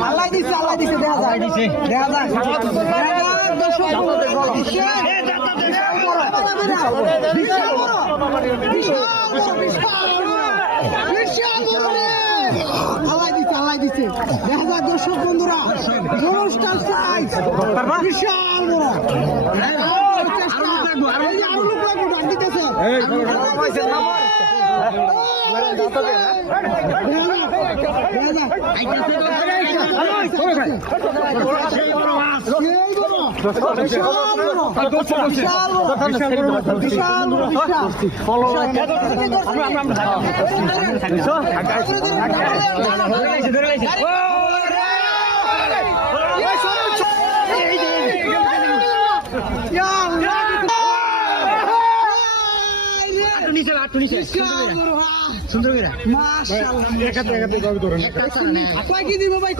আল্লাহ দিছে দেখা যায় আল্লাহ দিছে দেখা যায় দর্শক বন্ধুরা অনুষ্ঠান বিশাল সুন্দর